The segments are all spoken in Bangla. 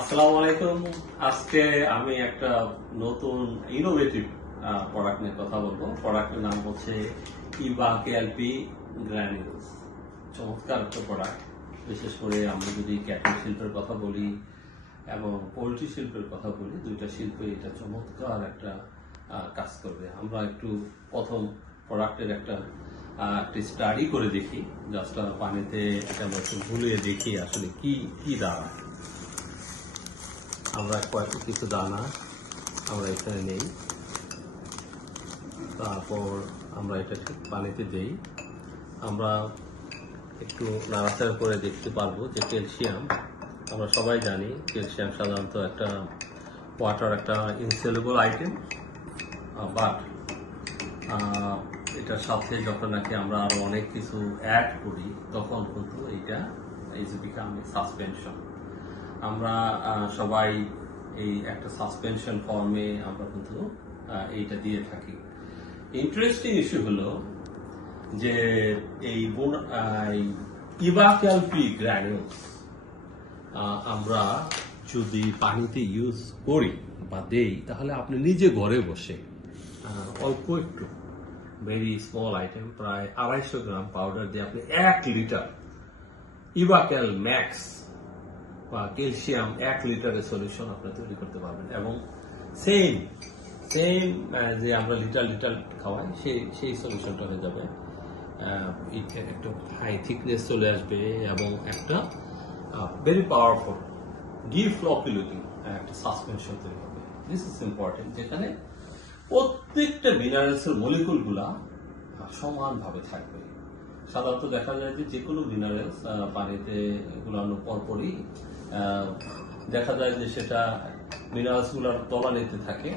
আসসালামু আলাইকুম। আজকে আমি একটা নতুন ইনোভেটিভ প্রোডাক্ট নিয়ে কথা বলবো। প্রোডাক্টের নাম হচ্ছে ইভা কেএলপি গ্র্যানিউলস। চমৎকার একটা প্রোডাক্ট। বিশেষ করে আমরা যদি ক্যাটারিং শিল্পের কথা বলি এবং পোল্ট্রি শিল্পের কথা বলি, দুইটা শিল্পে এটা চমৎকার একটা কাজ করবে। আমরা একটু প্রথম প্রোডাক্টের একটা স্টাডি করে দেখি, জাস্ট পানিতে এটা একটু ভুলিয়ে দেখি আসলে কি দাঁড়ায়। আমরা কিছু দানা আমরা এখানে নেই, তারপর আমরা এটা পানিতে দেই। আমরা একটু নাড়াচাড়া করে দেখতে পারবো যে ক্যালসিয়াম, আমরা সবাই জানি ক্যালসিয়াম সাধারণত একটা ওয়াটার একটা ইনসেলুবল আইটেম, বাট এটার সাথে যখন নাকি আমরা আরো অনেক কিছু অ্যাড করি তখন কিন্তু এটা ইজ বিকাম সাসপেনশন। আমরা সবাই এই একটা সাসপেনশন ফর্মে আমরা কিন্তু এইটা দিয়ে থাকি। ইন্টারেস্টিং ইস্যু হলো যে এই ইভা কেএলপি গ্র্যানিউলস আমরা যদি পানিতে ইউজ করি বা দেই, তাহলে আপনি নিজে ঘরে বসে অল্প একটু ভেরি স্মল আইটেম প্রায় 250 গ্রাম পাউডার দিয়ে আপনি 1 লিটার ইভাকেল ম্যাক্স বা ক্যালসিয়াম 1 লিটারের সলিউশন আপনি তৈরি করতে পারবেন। এবং সেম যে আমরা লিটার খাওয়াই সেই সলিউশনটা হয়ে যাবে। একটা হাই থিকনেস চলে আসবে এবং একটা ভেরি পাওয়ারফুল ডিফ্লকুলেটিং একটা সাসপেনশন তৈরি হবে। দিস ইজ ইম্পর্টেন্ট, যেখানে প্রত্যেকটা মিনারেলসের মলিকুলগুলা সমানভাবে থাকবে। সাধারণত দেখা যায় যে কোনো মিনারেলস পানিতে গুলানোর পরপরই দেখা যায় যে সেটা মিনারেলস গুলার তলানিতে থাকে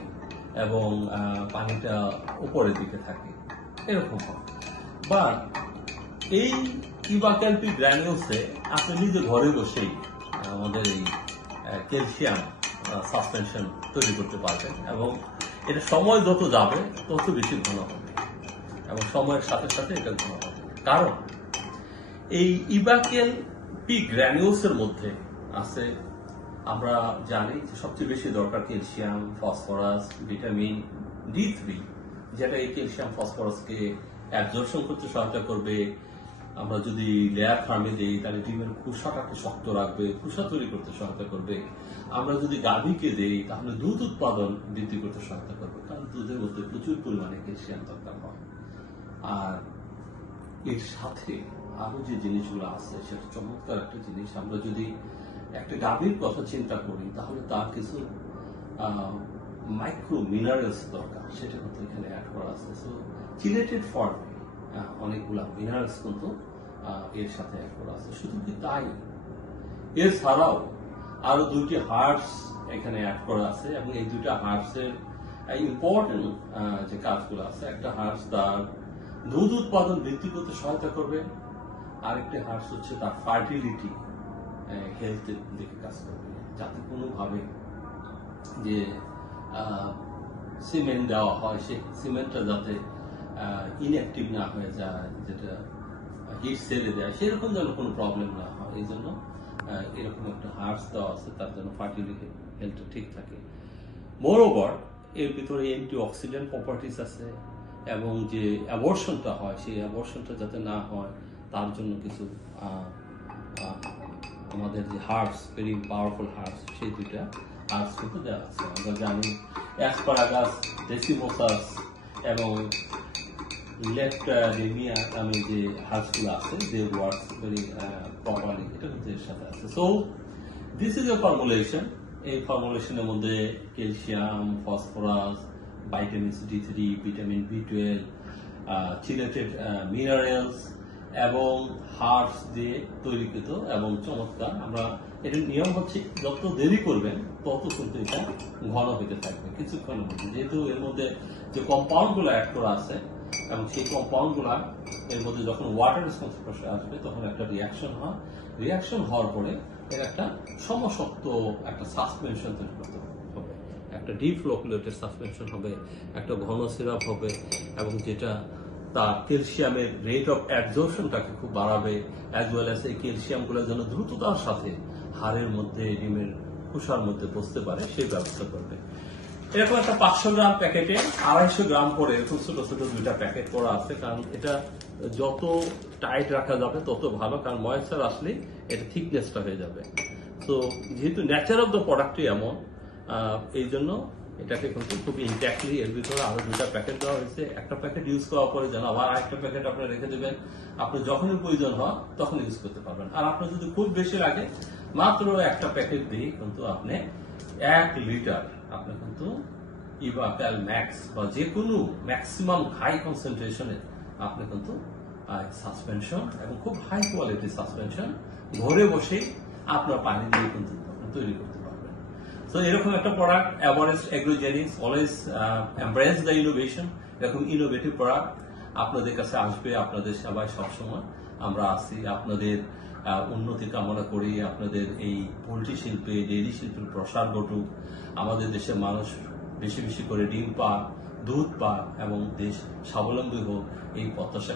এবং পানিটা উপরের দিকে থাকে, এরকম হয়। বাট এই ইভা কেএলপি গ্র্যানিউলসে আপনি নিজে ঘরে বসেই আমাদের এই ক্যালসিয়াম সাসপেনশন তৈরি করতে পারবেন এবং এটা সময় যত যাবে তত বেশি ঘন হবে এবং সময়ের সাথে সাথে এটা ঘন হবে। কারণ এই ইভা কেএলপি গ্র্যানিউলসের মধ্যে আছে, আমরা জানি যে সবচেয়ে বেশি দরকার ক্যালসিয়াম, ফসফরাস, ভিটামিন D3, যেটা এই ক্যালসিয়াম ফসফরাসকে অ্যাবজর্পশন করতে সহায়তা করবে। আমরা যদি লেয়ার ফার্মে দিই তাহলে ডিমের খোসাটাকে শক্ত রাখবে, খোসা তৈরি করতে সহায়তা করবে। আমরা যদি গাভীকে দিই তাহলে দুধ উৎপাদন বৃদ্ধি করতে সহায়তা করবে, কারণ দুধের মধ্যে প্রচুর পরিমাণে ক্যালসিয়াম দরকার হয়। আর এর সাথে আরো যে জিনিসগুলো আছে সেটা চমৎকার একটা জিনিস। আমরা যদি একটা গাভীর কথা চিন্তা করি তাহলে তার কিছু মাইক্রো মিনারেলস দরকার, সেটা কিন্তু এখানে অ্যাড করা আছে। সো চিলেটেড ফর্মে অনেকগুলা মিনারেলস কিন্তু এর সাথে অ্যাড করা আছে। শুধু কি তাই, এছাড়াও আরো 2টি হার্বস এখানে অ্যাড করা আছে এবং এই 2টা হার্বসের ইম্পর্টেন্ট যে কাজগুলো আছে, একটা হার্বস তার দুধ উৎপাদন বৃদ্ধি করতে সহায়তা করবে, আরেকটি হার্বস হচ্ছে তার ফার্টিলিটি হেলথের দিকে কাজ করবে, যাতে কোনোভাবে যে সিমেন্ট দেওয়া হয় সেই সিমেন্টটা যাতে ইনঅ্যাক্টিভ না হয়ে যায়, যেটা হিট সেলে দেয় সেরকম যেন কোনো প্রবলেম না হয়। এই জন্য এরকম একটা হার্বস দেওয়া আছে, তার জন্য ফার্টিলিটি হেলথটা ঠিক থাকে। মোরওভার এর ভিতরে অ্যান্টি অক্সিডেন্ট প্রপার্টিস আছে এবং যে অ্যাবর্শনটা হয় সেই অ্যাবর্শনটা যাতে না হয় তার জন্য কিছু আমাদের যে হার্বস, ভেরি পাওয়ারফুল হার্বস, সেই 2টা হার্বস কিন্তু দেওয়া আছে। আমরা জানি অ্যাসপারাগাস, ডেসিমোসাস এবং লেফটেরিয়া নামে যে হার্বসগুলো আছে, দে ওয়ার্কস ভেরি প্রপারলি, এটা কিন্তু এর সাথে আছে। So this is a formulation. এই ফর্মুলেশনের মধ্যে calcium, phosphorus, vitamin D3, vitamin B12, chelated minerals এবং হার্বস দিয়ে তৈরিকৃত এবং চমৎকার। আমরা এটার নিয়ম হচ্ছে যত দেরি করবেন তত কিন্তু এটা ঘন হতে থাকবে কিছুক্ষণের মধ্যে, যেহেতু এর মধ্যে যে কম্পাউন্ড গুলো অ্যাড করা আছে এবং সেই কম্পাউন্ড গুলা এর মধ্যে যখন ওয়াটার সংস্পর্শে আসবে তখন একটা রিয়াকশন হয়, রিয়াকশন হওয়ার পরে এর একটা সমশক্ত একটা সাসপেনশন তৈরি করতে হবে, একটা ডিফ্লকুলেটেড সাসপেনশন হবে, একটা ঘন সিরাপ হবে এবং যেটা তার ক্যালসিয়ামের রেট অফ অ্যাবজর্পশনটাকে খুব বাড়াবে, অ্যাজ ওয়েল অ্যাজ এই ক্যালসিয়ামগুলো যেন দ্রুততার সাথে হাড়ের মধ্যে ডিমের কুসার মধ্যে বসতে পারে সেই ব্যবস্থা করবে। এরকম একটা 500 গ্রাম প্যাকেটে 250 গ্রাম করে এরকম ছোট ছোট 2টা প্যাকেট করা আছে, কারণ এটা যত টাইট রাখা যাবে তত ভালো, কারণ ময়েশ্চার আসলে এটা থিকনেসটা হয়ে যাবে। তো যেহেতু নেচার অফ দ্য প্রোডাক্টই এমন, এই জন্য এটাকে কিন্তু খুব ইনট্যাক্টলি এর ভিতরে আরো 2টা প্যাকেট দেওয়া হয়েছে। একটা প্যাকেট ইউজ করার পরে যেন আবার আরেকটা প্যাকেট আপনি রেখে দেবেন, আপনি যখনই প্রয়োজন হয় তখন ইউজ করতে পারবেন। আর আপনার যদি খুব বেশি লাগে মাত্র একটা প্যাকেট দিয়ে কিন্তু আপনি 1 লিটার আপনি কিন্তু ইভাক্যাল ম্যাক্স বা যে কোনো ম্যাক্সিমাম হাই কনসেন্ট্রেশনে আপনি কিন্তু সাসপেনশন এবং খুব হাই কোয়ালিটি সাসপেনশন ঘরে বসেই আপনার পানি দিয়ে কিন্তু আপনি তৈরি করতে পারবেন। তো এরকম একটা product Everest Agrogenics always embrace the innovation. এরকম ইনোভেটিভ প্রোডাক্ট আপনাদের কাছে আসবে, আপনাদের সেবায় সবসময় আমরা আছি। আপনাদের উন্নতি কামনা করি, আপনাদের এই পোল্ট্রি শিল্পে, ডেইরি শিল্পের প্রসার ঘটুক, আমাদের দেশের মানুষ বেশি বেশি করে ডিম পাক, দুধ পাক এবং দেশ স্বাবলম্বী হোক, এই প্রত্যাশা